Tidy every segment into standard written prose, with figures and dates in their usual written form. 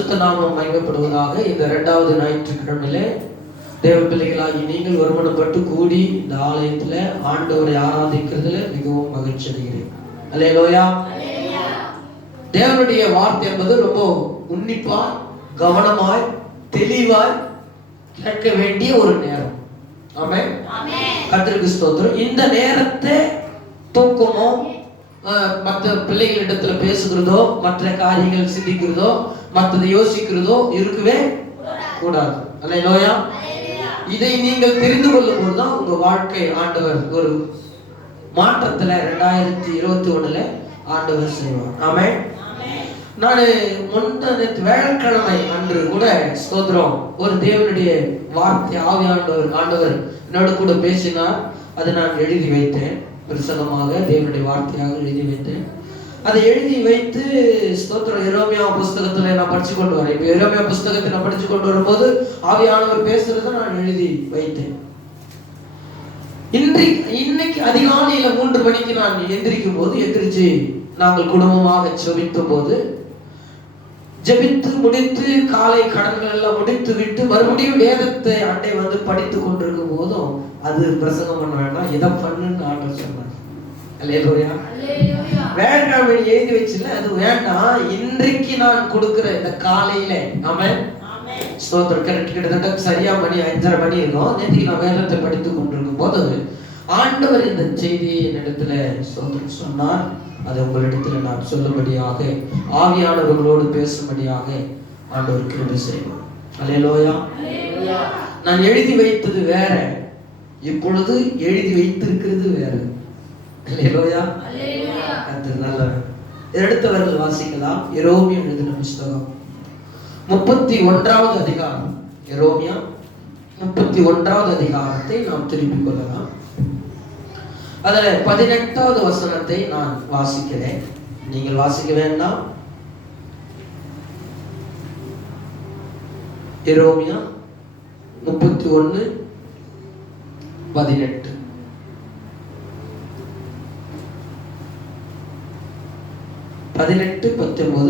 பரிசுத்த நாமம் மகிமைப்படுவதாக. இந்த 2வது ஞாயிற்றுக்கிழமையிலே தேவ பிள்ளைகளாகி நீங்கள் ஒருமனப்பட்டு கூடி இந்த ஆலயத்துல ஆண்டவரை ஆராதிக்கிறதுல மிகவும் மகிழ்ச்சி அடைகிறேன். அல்லேலூயா. தேவனுடைய வார்த்தை என்பது ரொம்ப உன்னிப்பாய், கவனமாய், தெளிவாய் கேட்க வேண்டிய ஒரு நேரம். ஆமென். கர்த்தருக்கு ஸ்தோத்திரம். இந்த நேரத்தை தூக்கமோ மற்ற பிள்ளைகளிடத்துல பேசுகிறதோ, மற்ற காரியங்கள் சிந்திக்கிறதோ, மற்றதை யோசிக்கிறதோ இருக்கவே கூடாது. அல்லேலூயா. இதை நீங்கள் தெரிந்து கொள்ளும் போதுதான் உங்க வாழ்க்கை ஆண்டவர் ஒரு மாற்றத்துல 2021 ஆண்டவர் செய்வார். ஆமென். நான் வேலைக்கிழமை அன்று கூட ஸ்தோத்திரம் ஒரு தேவனுடைய வார்த்தை ஆண்டவர் என்னோட கூட பேசினார். அதை நான் எழுதி வைத்தேன். பிரசன்னமாக தேவனுடைய வார்த்தையாக எழுதி வைத்தேன். அதை எழுதி வைத்து ஸ்தோத்திரம் எரேமியா புஸ்தகத்துல நான் படிச்சு கொண்டு வரேன். இப்போ எரேமியா புஸ்தகத்தை நான் படிச்சு கொண்டு வரும்போது ஆவியானவர் பேசுறதை நான் எழுதி வைத்தேன். இன்னைக்கு அதிகாலையில 3 மணிக்கு நான் எந்திரிக்கும் போது எந்திரிச்சு நாங்கள் குடும்பமாக ஜெபித்த போது ஜெபித்து முடித்து காலை கடன்கள் எல்லாம் முடித்து விட்டு மறுபடியும் வேதத்தை அண்டை வந்து படித்து கொண்டிருக்கும் போதும் அது பிரசங்கம் பண்ண வேண்டாம், இதை பண்ணுன்னு ஆண்டவர் சொன்னார். அல்லேலூயா. வேண்டாம் எழுதி வச்சுல அது வேண்டாம், இன்றைக்கு நான் கொடுக்கிற இந்த காலையில ஆமென் ஸ்தோத்திரம் கிட்டத்தட்ட சரியா மணி 5:30 மணி இருக்கும். நேற்று நான் வேதத்தை படித்துக் கொண்டிருக்கும் போது ஆண்டவர் இந்த செய்தியை என்னிடத்துல ஸ்தோத்திரம் சொன்னார். அதை உங்களிடத்துல நான் சொல்லும்படியாக ஆவியானவர்களோடு பேசும்படியாக ஆண்டவர் கிருபை செய்வார். அல்லேலூயா. நான் எழுதி வைத்தது வேற, இப்பொழுது எழுதி வைத்திருக்கிறது வேற. அல்லேலூயா. கர்த்தர் நல்லவர். எடுத்தவர்கள் வாசிக்கலாம். எரேமியா எழுதின புத்தகம் 31வது அதிகாரம். எரேமியா 31வது அதிகாரத்தை நாம் திருப்பிக் கொள்ளலாம். அதுல 18வது வசனத்தை நான் வாசிக்கிறேன். நீங்கள் வாசிக்க வேண்டாம். எரேமியா 31:18.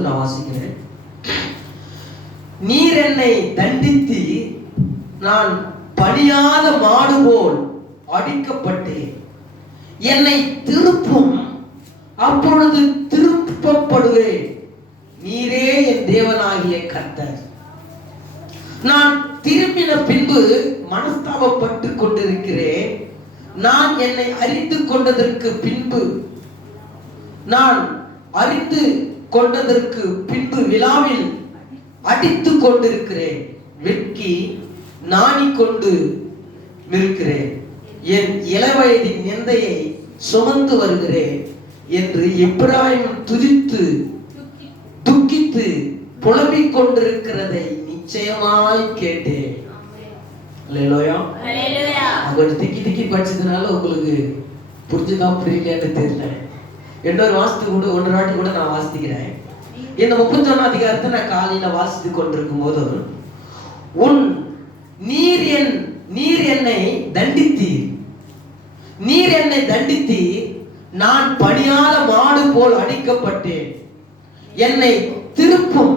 நான் வாசிக்கிறேன். நீர் என்னை தண்டித்து நான் பணியாத மாடு போல் அடிக்கப்பட்டேன். என்னை திருப்பும், அப்பொழுது திருப்பப்படுவேன். நீரே என் தேவனாகிய கர்த்தர். நான் திரும்பின பின்பு மனஸ்தாபப்பட்டு கொண்டிருக்கிறேன். நான் என்னை அறிந்து கொண்டதற்கு பின்பு விழாவில் அடித்து கொண்டிருக்கிறேன். வெட்கி நாணிக் கொண்டு இருக்கிறேன். என் இளவயதின் நிந்தையை சுமந்து வருகிறேன் என்று எப்பிராயீம் துதித்து துக்கித்து புலம்பிக் கொண்டிருக்கிறதை நிச்சயமாய் கேட்டேன். அல்லேலூயா. கொஞ்சம் திக்கி படிச்சதுனால உங்களுக்கு புரிஞ்சுதான் புரியலையான்னு தெரியல. இன்னொரு வாசத்துக்கு கூட 1 வாட்டி கூட நான் வாசிக்கிறேன். இந்த 31 அதிகாரத்தை நான் காலையில வாசித்து கொண்டிருக்கும் போது நீர் என்னை தண்டித்தீர், நான் பணியாத மாடு போல் அடிக்கப்பட்டேன். என்னை திருப்பும்,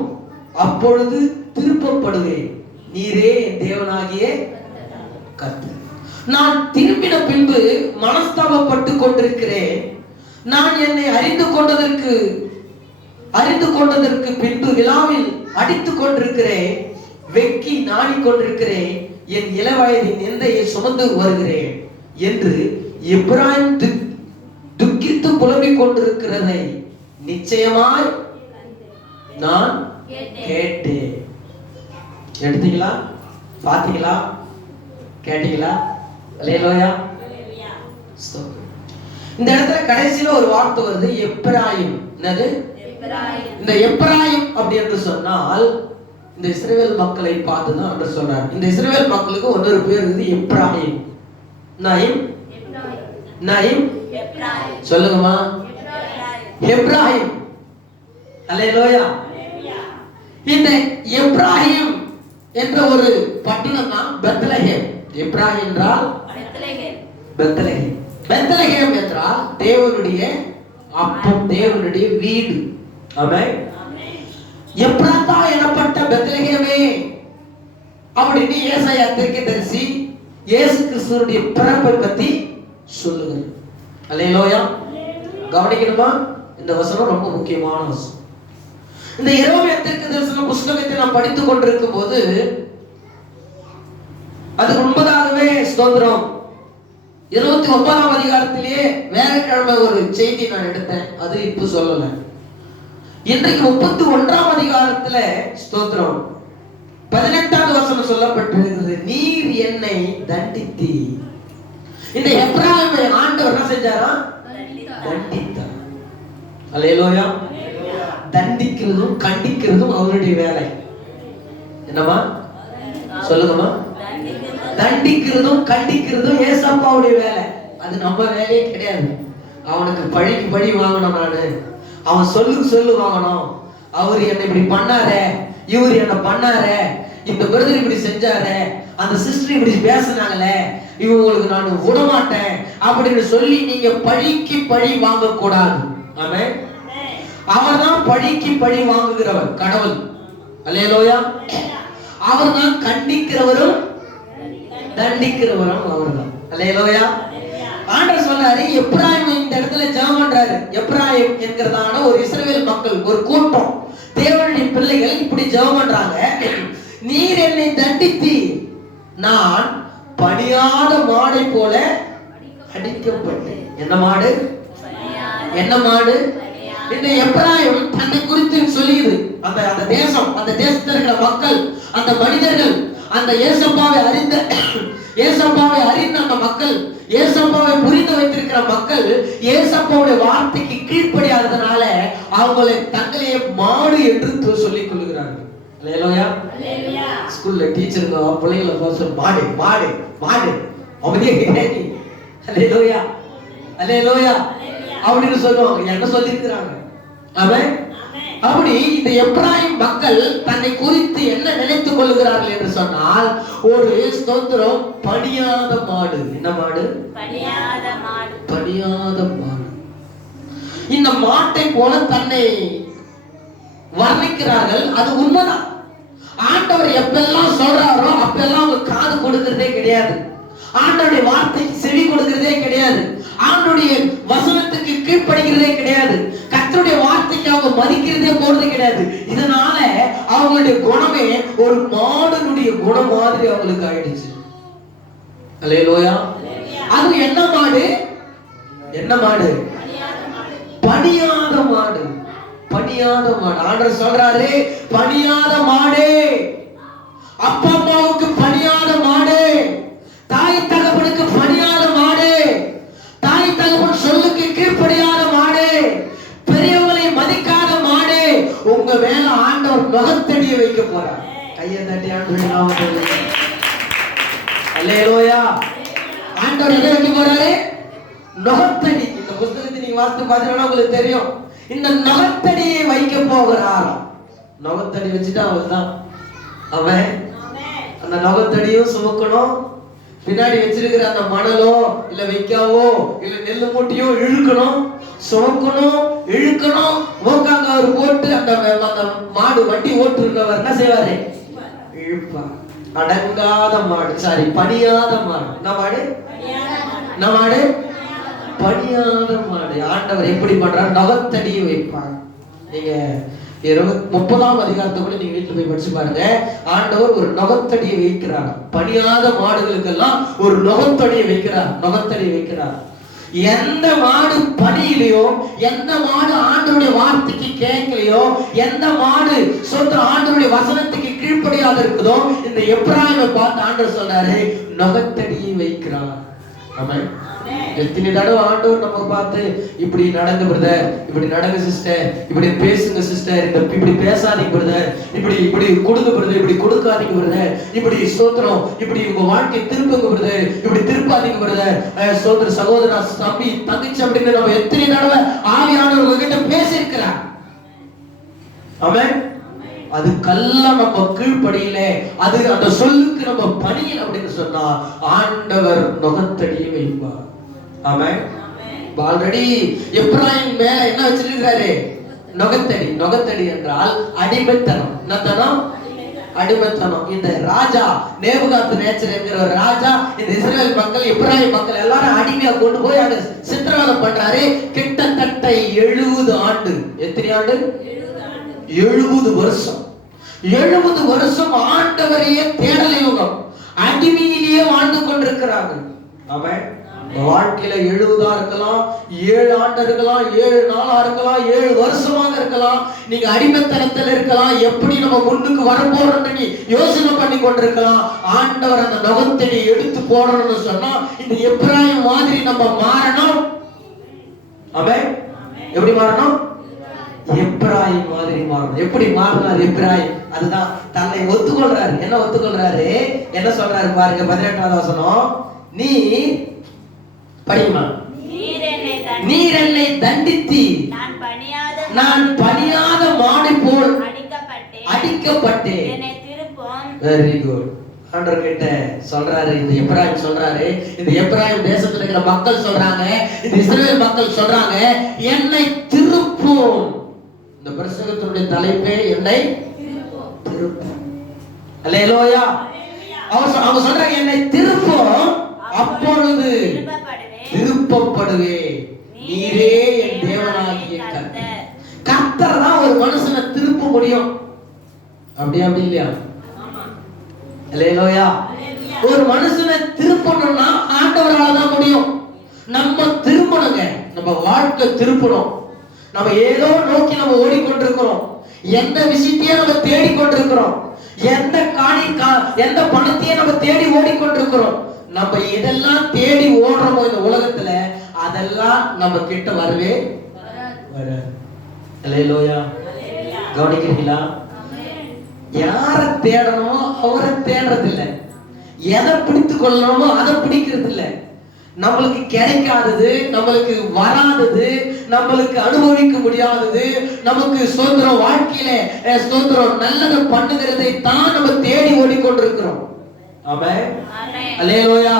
அப்பொழுது திருப்பப்படுவேன். நீரே என் தேவனாகிய கர்த்தர். நான் திரும்பின பின்பு மனஸ்தாபப்பட்டு கொண்டிருக்கிறேன். நான் என்னை அறிந்து கொண்டதற்கு பின்பு விழாவில் அடித்துக் கொண்டிருக்கிறேன். வெக்கி நாணிக் கொண்டிருக்கிறேன். என் இளவயதின் நிந்தையை சுமந்து வருகிறேன் என்று எப்பிராயீம் துக்கித்து புலம்பிக் கொண்டிருக்கிறதை நிச்சயமாய் நான் கேட்டேன். எடுத்தீங்களா? பாத்தீங்களா? கேட்டீங்களா? அல்லேலூயா. இந்த இடத்துல கடைசியில ஒரு வார்த்தை வருது, எப்பிராயீம். என்னது இந்த எப்பிராயீம் அப்படி என்று சொன்னால் இந்த இஸ்ரவேல் மக்களை பார்த்துதான் என்று சொல்றார். இந்த இஸ்ரவேல் மக்களுக்கு இன்னொரு பேர் இருக்குது, எப்பிராயீம். நயீம் சொல்லுங்கம்மா. எப்பிராயீம். அல்லேலூயா. இந்த எப்பிராயீம் என்ற ஒரு பட்டணம் தான் பெத்லகேம். எப்பிராயீம் என்றால் பெத்லகேம். பெத்லகேம் என்றால் தேவனுடைய அப்பம், தேவனுடைய வீடு. ஆமென். எப்ராத்தா எனப்பட்ட பெத்லகேமே அப்படின்னு ஏசாயா தீர்க்கதரிசி இயேசு கிறிஸ்துவுடைய பிறப்பை பத்தி சொல்லுகிறார். அல்லேலூயா. கவனிக்கணுமா? இந்த வசனம் ரொம்ப முக்கியமான வசனம். இந்த எரேமியா தீர்க்கதரிசன புத்தகத்தை நாம் படித்துக் கொண்டிருக்கும் போது அதுக்கு முன்பதாகவே ஸ்தோத்திரம் 29ஆம் அதிகாரத்திலேயே வேலைக்கிழமை ஒரு செய்தி நான் எடுத்தேன். அது இப்ப சொல்லல. இன்றைக்கு 31ஆம் அதிகாரத்துல ஸ்தோத்திரம் 18வது வசனம் சொல்லப்பட்டிருக்கிறது. நீர் என்னை தண்டித்தி. இந்த எப்ராயிமை ஆண்டவர் என்ன செஞ்சாரா? தண்டித்தார். அல்லேலூயா. தண்டிக்கிறதும் கண்டிக்கிறதும் அவருடைய வேலை. என்னமா சொல்லுங்கம்மா? தண்டிக்கிறதும் கண்டிக்கிறதும் ஏசப்பாவுடைய வேலை. அது நம்ம வேலையே கிடையாது. அவனுக்கு பழிக்கு பழி வாங்கணும். நானு அவன் சொல்லு வாங்கணும். அவர் என்னை இப்படி பண்ணாரே, இவர் என்ன பண்ணாரே, இந்த பிரதர் இப்படி செஞ்சாரே, அந்த சிஸ்டர் இப்படி பேசினாங்களே, இவங்களுக்கு நான் விட மாட்டேன் அப்படின்னு சொல்லி நீங்க பழிக்கு பழி வாங்க கூடாது. ஆமென். அவர்தான் பழிக்கு பழி வாங்குகிறவர் கடவுள். அல்லேலூயா. அவர்தான் கண்டிக்கிறவரும் தண்டிக்கிறவரும் அவர்தான். அல்லேலூயா. ஆண்டவர் சொன்னாரு, எப்ராயிம் இந்த இடத்துல ஜெபம் பண்றாரு. எப்ராயிம் என்கிறதான ஒரு இஸ்ரவேல் மக்கள், ஒரு கூட்டம் தேவனுடைய பிள்ளைகள் இப்படி ஜெபம் பண்றாங்க. நீர் என்னை தண்டித்தி, நான் பணியாத மாடை போல அடிக்கப்பட்டேன். என்ன மாடு? என்ன மாடு? இந்த எப்ராயிம் தன்னை குறித்து சொல்லுது. அந்த தேசம், அந்த தேசத்தில் இருக்கிற மக்கள், அந்த மனிதர்கள், அந்த ஏசப்பாவை அறிந்த அந்த மக்கள், ஏசப்பாவை புரிந்து வைத்திருக்கிற மக்கள் ஏசப்பாவுடைய வார்த்தைக்கு கீழ்ப்படியாததுனால அவங்களை தங்களையே மாடு என்று சொல்லிக் கொள்கிறார்கள். அல்லேலூயா. ஸ்கூல்ல டீச்சருங்க பிள்ளைங்களை பார்த்து மாடு மாடு மாடு அப்படியே கேட்க. அல்லேலூயா. அல்லேலூயா அப்படின்னு சொல்லுவாங்க. என்ன சொல்லியிருக்கிறாங்க? அவன் அப்படி இந்த எப்ராயிம் மக்கள் தன்னை குறித்து என்ன நினைத்துக் கொள்கிறார்கள் என்று சொன்னால், ஒரு ஸ்தோத்திரம் பணியாத மாடு. என்ன மாடு? பணியாத மாடு. பணியாத மாடு. இந்த மாட்டை போல தன்னை வர்ணிக்கிறார்கள். அது உண்மைதான். ஆண்டவர் எப்பெல்லாம் சொல்றாரோ அப்பெல்லாம் அவங்க காது கொடுக்கிறதே கிடையாது. ஆண்டவருடைய வார்த்தைக்கு செவி கொடுக்கிறதே கிடையாது. ஆண்டவருடைய வசனத்துக்கு கீழ்ப்படுகிறதே கிடையாது. கர்த்தருடைய வார்த்தைக்கு அவங்க மதிக்கிறதே போறது கிடையாது. இதனால அவங்களுடைய குணமே ஒரு மாடனுடைய குணம் மாதிரி அவங்களுக்கு ஆயிடுச்சு. அல்லேலூயா. அது என்ன மாடு? என்ன மாடு? பணியாத மாடு. பணியாத மாடு. ஆண்டவர் சொல்றாரு, பணியாத மாடு, அப்பா அம்மாவுக்கு பணியாத மாடு, தாய் தகப்பனுக்கு பணியாத மாடு, தாய் தகப்பன் சொல்லுக்கு கீழ்ப்படியாத மாடு, பெரியவங்களை மதிக்காத மாடு, உங்க மேல ஆண்டவர் நுகத்தடியை வைக்க போறார். கையை தட்டி ஆண்டவர். அல்லேலூயா. ஆண்டவர் எதை வைக்க போறாரு? நுகத்தடி. இந்த புத்தகத்தை நீங்க வாசித்து பார்த்தீங்கன்னா உங்களுக்கு தெரியும். இந்த நுகத்தடியை வைக்க போகிறார். நுகத்தடி வச்சுட்டா அவர்தான் அவன். அந்த நுகத்தடியும் சுமக்கணும். பின்னாடி வச்சிருக்கிற அந்த மணலோ இல்ல வைக்காவோ இல்ல நெல்லு மூட்டையோ இழுக்கணும், சுமக்கணும், இழுக்கணும். மூக்காங்க அவர் போட்டு அந்த மாடு வண்டி ஓட்டுறவர் என்ன செய்வாரு? இழுப்பார். அடங்காத மாடு, சாரி பணியாத மாடு. என்ன மாடு? என்ன மாடு? பணியாத மாடு. ஆண்டவர் எப்படி பண்றார்? நுகத்தடியை வைப்பார். நீங்க 30ஆம் அதிகாரத்தை கூட நீங்க வீட்டுல போய் படிச்சு பாருங்க. ஆண்டவர் ஒரு நுகத்தடியை வைக்கிறார். பணியாத மாடுகளுக்கெல்லாம் ஒரு நுகத்தடியை வைக்கிறார். நுகத்தடியை வைக்கிறார். எந்த மாடு பணியிலையோ, எந்த மாடு ஆண்டவருடைய வார்த்தைக்கு கேட்கலையோ, எந்த மாடு சொந்த ஆண்டவருடைய வசனத்துக்கு கீழ்ப்படியாக இருக்குதோ, இந்த எப்ராயிமை பார்த்து ஆண்டவர் சொல்றாரு, நுகத்தடியை வைக்கிறார். ஆமென். எத்தனை தடவை ஆண்டவர் நம்ம பார்த்து இப்படி நடங்க பிரதர், இப்படி நடங்க சிஸ்டர், இப்படி பேசுங்க சிஸ்டர், இப்படி பேசாதீங்க பிரதர், இப்படி இப்படி கொடுங்க பிரதர், இப்படி கொடுக்காதீங்க பிரதர், இப்படி ஸ்தோத்திரம், இப்படி உங்க வாழ்க்கையை திருப்புங்க பிரதர், இப்படி திருப்பாதீங்க பிரதர், ஸ்தோத்திர சகோதரா தம்பி தங்கச்சி அப்படின்னு நம்ம எத்தனை தடவை ஆவியானவர் உங்ககிட்ட பேசியிருக்கிறார். ஆமென். அதுக்கெல்லாம் நம்ம கீழ்ப்படியில, அது அந்த சொல்லுக்கு நம்ம பணியில் அப்படின்னு சொன்னா ஆண்டவர் நுகத்தடியை வைப்பார். ஆமென். ஆல்ரெடி எப்ராயிம் மேல என்ன வச்சிருக்காரு? நுகத்தடி. நுகத்தடி என்றால் அடிமைத்தனம். என்னத்தனம்? அடிமைத்தனம். இந்த ராஜா நேபுகாத்நேச்சர் என்கிற ஒரு ராஜா இந்த இஸ்ரேல் மக்கள், எப்பிராயிம் மக்கள் எல்லாரும் அடிமையா கொண்டு போய் அங்க சித்திரவதை பண்றாரு. கிட்டத்தட்ட 70 ஆண்டு. எத்தனை ஆண்டு? 70 வருஷம். 70 வருஷம் ஆண்டவரையே தேடல் யுகம், அடிமையிலேயே வாழ்ந்து கொண்டிருக்கிறார்கள். ஆமென். வாழ்க்கையில 70 இருக்கலாம், 7 ஆண்டு இருக்கலாம், 7 நாளா இருக்கலாம், 7 வருஷமாக இருக்கலாம். நீங்க அடிமைத்தனத்தில் இருக்கலாம். எப்படி நம்ம முன்னுக்கு வரப்போறோம்னு நீ யோசனை பண்ணி கொண்டிருக்கலாம். ஆண்டவர் அந்த நுகத்தடி எடுத்து போடணும்னு சொன்னா இந்த எப்பிராயிம் மாதிரி நம்ம மாறணும். ஆமென். எப்படி மாறணும்? எப்பிராயிம் மாதிரி மாறணும். எப்படி மாறினார் எப்பிராயிம்? அதுதான் தன்னை ஒத்துக்கொள்றாரு. என்ன ஒத்துக்கொள்றாரு? என்ன சொல்றாரு பாருங்க, 18வது வசனம். நீ படிமா. நீர் என்னை தண்டித்தி நான் பணியாத மாடு போல் அடிக்கப்பட்டேன். Very good. ஆண்டவர் கிட்ட சொல்றாரு, இந்த எப்பிராயிம் சொல்றாரு, இந்த எப்பிராயிம் தேசத்துல இருக்கிற மக்கள் சொல்றாங்க, இந்த இஸ்ரவேல் மக்கள் சொல்றாங்க, என்னை திருப்பும். இந்த பிரசங்கத்தினுடைய தலைப்பே என்னை திருப்பும். அல்லேலூயா. அவங்க சொல்றாங்க என்னை திருப்பும், அப்பொழுது திருப்பப்படுவே. நீரே என் தேவனாகிய கர்த்தர். கர்த்தர் தான் ஒரு மனுஷனை திருப்ப முடியும். அப்படியா? அப்படி இல்லையா? அல்லேலூயா. ஒரு மனுஷனை திருப்பணும்னா ஆண்டவரால தான் முடியும். நம்ம திரும்பணுங்க. நம்ம வாழ்க்கை திருப்பணும். நம்ம ஏதோ நோக்கி நம்ம ஓடிக்கொண்டிருக்கிறோம். எந்த விஷயத்தையும் நம்ம தேடிக்கொண்டிருக்கிறோம். எந்த பணத்தையும் நம்ம தேடி ஓடிக்கொண்டிருக்கிறோம். நம்ம எதெல்லாம் தேடி ஓடுறோமோ இந்த உலகத்துல அதெல்லாம் நம்ம கிட்ட வரவே வராது. அல்லேலூயா. கவனிக்கிறீங்களா? யார தேடணுமோ அவரை தேடுறது இல்லை. எதை பிடித்து கொள்ளணுமோ அதை பிடிக்கிறது இல்லை. நம்மளுக்கு கிடைக்காதது, நம்மளுக்கு வராதது, நம்மளுக்கு அனுபவிக்க முடியாதது, நமக்கு சுதந்திரம், வாழ்க்கையில சுதந்திரம் நல்லது பண்ணுகிறதை தான் நம்ம தேடி ஓடிக்கொண்டிருக்கிறோம். ஆமென். அல்லேலூயா.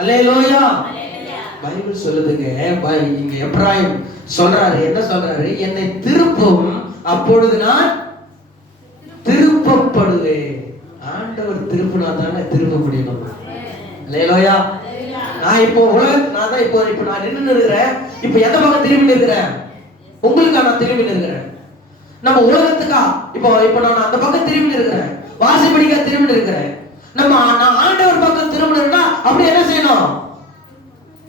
அல்லேலூயா. பைபிள் சொல்லுதுங்க, இங்க எப்பிராயிம் சொல்றாரு, என்ன சொல்றாரு? என்னை திருப்பும், அப்பொழுது நான் திருப்பப்படுவேன். ஆண்டவர் திருப்பினா தானே திருப்ப முடியும். அல்லேலூயா. நான் இப்போ நான் தான் இப்போ நான் நின்று இருக்கிறேன். இப்போ எந்த பக்கம் திரும்பி இருக்கிறேன்? உங்களுக்கா நான் திரும்பி இருக்கிறேன்? நம்ம உலகத்துக்கா? இப்போ நான் அந்த பக்கம் திரும்பி இருக்கிறேன். வாசிப்படிக்கா திரும்பி இருக்கிறேன். நான் ஆண்டவர் பக்கம் திரும்பணும்னா அப்படி என்ன செய்யணும்?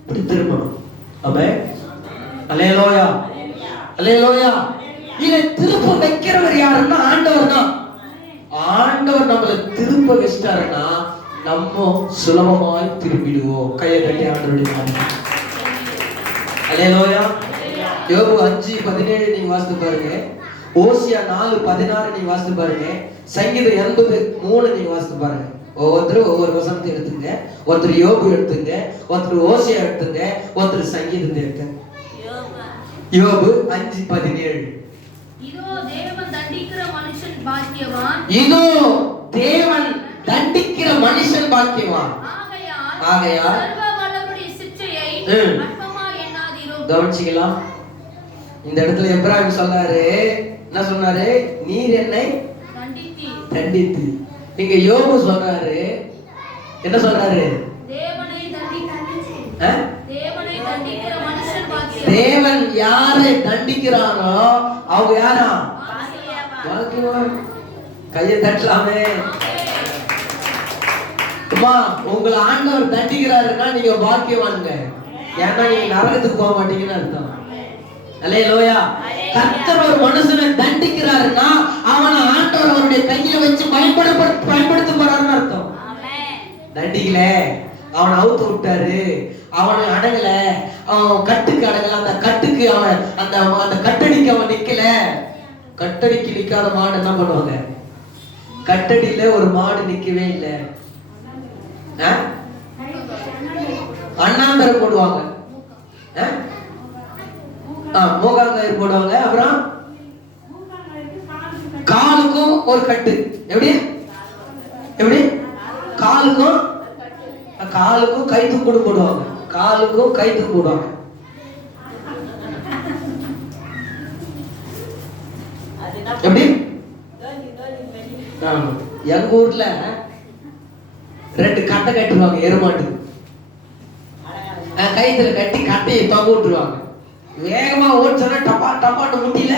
இப்படி திரும்பணும். ஆமென். அல்லேலூயா. அல்லேலூயா. இதை திருப்ப வைக்கிறவர் யாருன்னா ஆண்டவர் தான். ஆண்டவர் நம்மளை திருப்ப வச்சிட்டாருன்னா நம்ம சுலபமாய் திரும்பிடுவோம். கையை கட்டி ஆண்டவருடைய. அல்லேலூயா. யோபு 5:17 நீங்க வாசித்து பாருங்க. ஓசியா 4:16 நீங்க வாசித்து பாருங்க. சங்கீதம் 80:3 நீங்க வாசித்து பாருங்க. ஒவ்வொருத்தரும் ஒவ்வொரு வசனத்தை எடுத்துங்க. ஒருத்தர் யோபு எடுத்துங்க, ஒருத்தர் ஓசியா எடுத்துங்க, ஒருத்தர் சங்கீதத்தை எடுத்துங்க. யோபு 5:17. இதோ தேவன் தண்டிக்கிற மனுஷன் பாக்கியவான். இதோ தேவன் தண்டிக்கிற மனுஷன் பாக்கியவான். ஆகையால் சர்வ வல்லவருடைய சிட்சையை அற்பமா எண்ணாதீரோ. கவனிச்சிக்கலாம். இந்த இடத்துல எபிராயிம் சொல்றாரு, என்ன சொன்னாரு? நீர் என்னை தண்டித்து. இங்க யோபு சொல்றாரு, என்ன சொல்றாரு? தேவனை தண்டிக்கிற மனுஷன் பாக்கியவான். தேவன் யாரை தண்டிக்கிறானோ அவங்க யாரா? பாக்கியவான். கையை தட்டலாமே. உங்களை ஆண்டவர் தண்டிக்கிறாருன்னா நீங்க பாக்கியவான்ங்க. ஏன்னா நீங்க நரகத்துக்கு போக மாட்டீங்கன்னு அர்த்தம். அல்லேலூயா. கர்த்தர் ஒரு மனுஷனை தண்டிக்கிறாருன்னா அவனை ஆண்டவர் அவருடைய கையில வச்சு பயன்படுத்த போறாருன்னு அர்த்தம். தண்டிக்கல, அவனை அவுத்து விட்டாரு, அவனை அடங்கல, அவன் கட்டுக்கு அடங்கல, அந்த கட்டுக்கு அவன் அந்த கட்டடிக்கு அவன் நிக்கல. கட்டடிக்கு நிக்காத மாடு என்ன பண்ணுவாங்க? கட்டடியில ஒரு மாடு நிக்கவே இல்லை, அண்ணாந்தரம் போடுவாங்க, மூகாங்கயிறு போடுவாங்க. அப்புறம் காலுக்கும் ஒரு கட்டு. எப்படி எப்படி? காலுக்கும் கைத்துக்கூடு போடுவாங்க. காலுக்கும் கைத்துக்கு போடுவாங்க. எப்படி? ஆமா. எங்க ஊர்ல 2 கட்டை கட்டுவாங்க எருமாட்டு. கைத்துல கட்டி கட்டையை தொங்க விட்டுருவாங்க. வேகமா ஓடிச்சோன்னா டப்பா டப்பான்னு முட்டில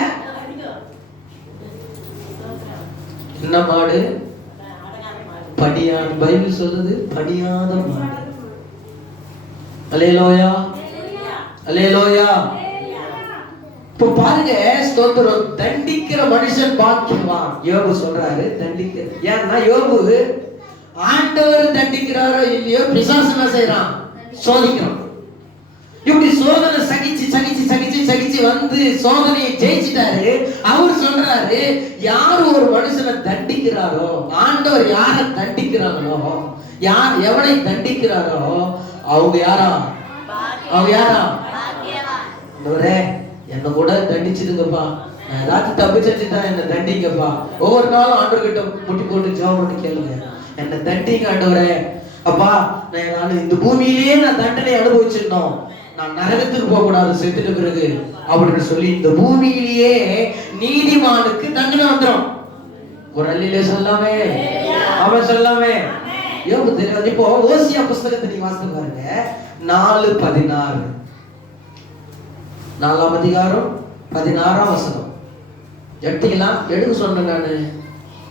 என்ன மாடு? படியாத. பைபிள் சொல்லுது படியாத மாடு. அல்லேலூயா, அல்லேலூயா. இப்போ பாருங்க, ஸ்தோத்திரம். தண்டிக்கிற மனுஷன் பாக்கியவான். யோபு சொல்றாரு தண்டிக்கிற. ஏன்னா யோபு ஆண்டவர் தண்டிக்கிறாரோ இல்லையோ பிசாசு என்ன செய்யறான்? சோதிக்கிறான். இப்படி சோதனை சகிச்சு சகிச்சு சகிச்சு சகிச்சு வந்து சோதனையை ஜெயிச்சிட்டாரு. அவர் சொல்றாரு, யார் ஒரு மனுஷனை தண்டிக்கிறாரோ, ஆண்டவர் யாரை தண்டிக்கிறாங்களோ, யார் எவனை தண்டிக்கிறாரோ அவங்க யாரா? அவங்க யாரா? என்ன கூட தண்டிச்சிடுங்கப்பா, நான் ஏதாச்சும் தப்பு செஞ்சுதான் என்ன தண்டிங்கப்பா. ஒவ்வொரு நாளும் ஆண்டவர்கிட்ட முட்டி போட்டு ஜெபம் பண்ணி கேளுங்க, என்ன தண்டிங்க ஆண்டவரே. அப்பா, நான் இந்த பூமியிலேயே நான் தண்டனை அனுபவிச்சிடணும், நான் நரகத்துக்கு போக கூடாது செத்துட்ட பிறகு அப்படின்னு சொல்லி இந்த பூமியிலேயே நீதிமானுக்கு தண்டனை வந்துடும். ஒரு அல்லிலே சொல்லாமே, அவன் சொல்லாமே. யோபு தெரியாது. இப்போ ஓசியா புஸ்தகத்தை நீங்க வாசித்து பாருங்க. 4:16 4ஆம் அதிகாரம் 16ஆம் வசனம் எடுத்தீங்களா? எடுக்க சொன்னேன் நானு.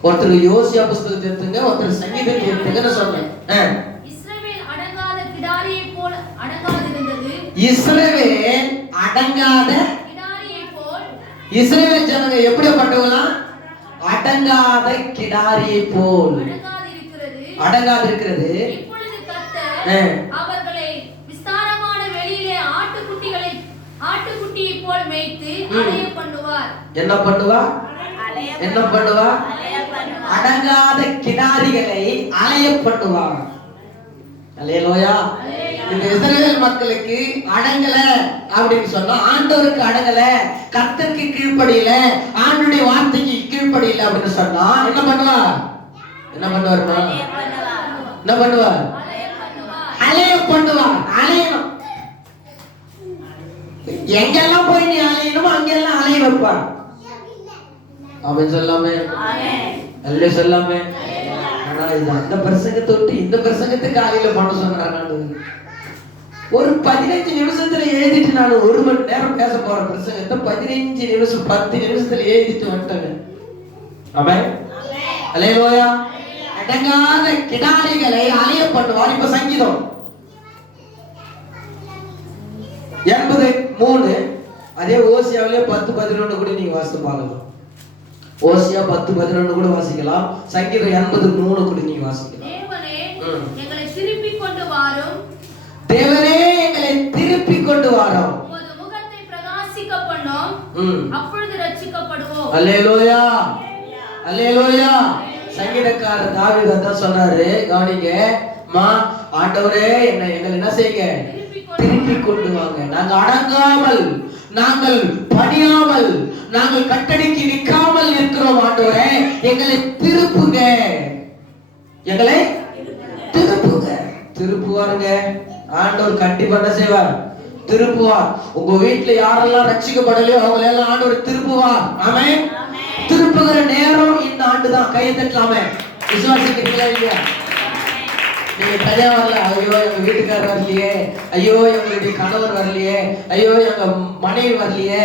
ஒருத்தர் யோசியா புஸ்தகத்தை எடுத்துங்க, ஒருத்தர் சங்கீதத்தை எடுத்துங்க சொன்னேன். இஸ்ரவேல் அடங்காத கிடாரியைப் போல அடங்காதிருந்தது. இஸ்ரவேல் அடங்காத கிடாரியைப் போல். இஸ்ரவேல் ஜனங்க எப்படிப்பட்டவங்களா? அடங்காத கிடாரியை போல் அடங்காதிருக்கிறது. இப்பொழுது கர்த்தர் அவர்களை விஸ்தாரமான வெளியிலே ஆட்டுக்குட்டியை போல் மேய்த்து அலைய பண்ணுவார். என்ன பண்ணுவார்? என்ன பண்ணுவார்? அடங்காத கிடாரிகளை அலைய பண்ணுவார். அல்லேலூயா. இந்த இஸ்ரவேல் மக்களுக்கு அடங்கல அப்படின்னு சொன்னா, ஆண்டவருக்கு அடங்கல, கர்த்தருக்கு கீழ்ப்படியல, ஆண்டவருடைய வார்த்தைக்கு கீழ்ப்படியல அப்படின்னு சொன்னா என்ன பண்ணுவார்? என்ன பண்ணுவாருமா? என்ன பண்ணுவார்? அலைய பண்ணுவார். அலையணும். எங்கெல்லாம் போய் நீ அலையணுமோ அங்கெல்லாம் அலைய வைப்பார். அவன் சொல்லாமே, அல்ல சொல்லாமே. ஆனா இது அந்த பிரசங்கத்தை விட்டு இந்த பிரசங்கத்துக்கு காலையில பண்ண சொன்னாரு. ஒரு 15 நிமிஷத்துல எழுதிட்டு நான் 1 மணி நேரம் பேச போற பிரசங்கத்தை 15 நிமிஷம் 10 நிமிஷத்துல எழுதிட்டு வந்துட்டேன். ஆமென், அல்லேலூயா. அடங்காத கிடாரிகளை அலைய பண்ணுவார். இப்ப சங்கீதம் 83 அதே ஓசியாவிலே 10:11 கூட நீங்க வாசித்து பார்க்கலாம். ஓசியா 10:11 கூட வாசிக்கலாம். சங்கீதம் 83 கூட நீங்க வாசிக்கலாம். தேவனே எங்களை திருப்பிக் கொண்டு வாரும். தேவனே எங்களை திருப்பிக் கொண்டு வாரும். உமது முகத்தை பிரகாசிக்க பண்ணும். அப்பொழுது ரட்சிக்கப்படுவோம். அல்லேலூயா, அல்லேலூயா. சங்கீதக்காரர் தாவீது அதான் சொன்னாரு. கவனிங்க, மா ஆண்டவரே எங்களை என்ன செய்யுங்க? திருப்பி கொண்டு வாங்க. நாங்க அடங்காமல், நாங்கள் பணியாமல், நாங்கள் கட்டடிக்கு நிற்காமல் இருக்கிறோம். ஆண்டவரே எங்களை திருப்புங்க, எங்களை திருப்புங்க. திருப்புவாருங்க ஆண்டவர். கண்டிப்பா என்ன செய்வார்? திருப்புவார். உங்க வீட்டுல யாரெல்லாம் ரட்சிக்கப்படலையோ அவங்களை எல்லாம் ஆண்டவர் திருப்புவார். ஆமென். திருப்புகிற நேரம் இந்த ஆண்டுதான். கையை தட்டலாமே. விசுவாசிக்கிறீங்களா இல்லையா? நீங்க தனியா வரல, ஐயோ எங்க வீட்டுக்காரர் வரலையே, ஐயோ எங்களுடைய கணவர் வரலையே, ஐயோ எங்க மனைவி வரலையே,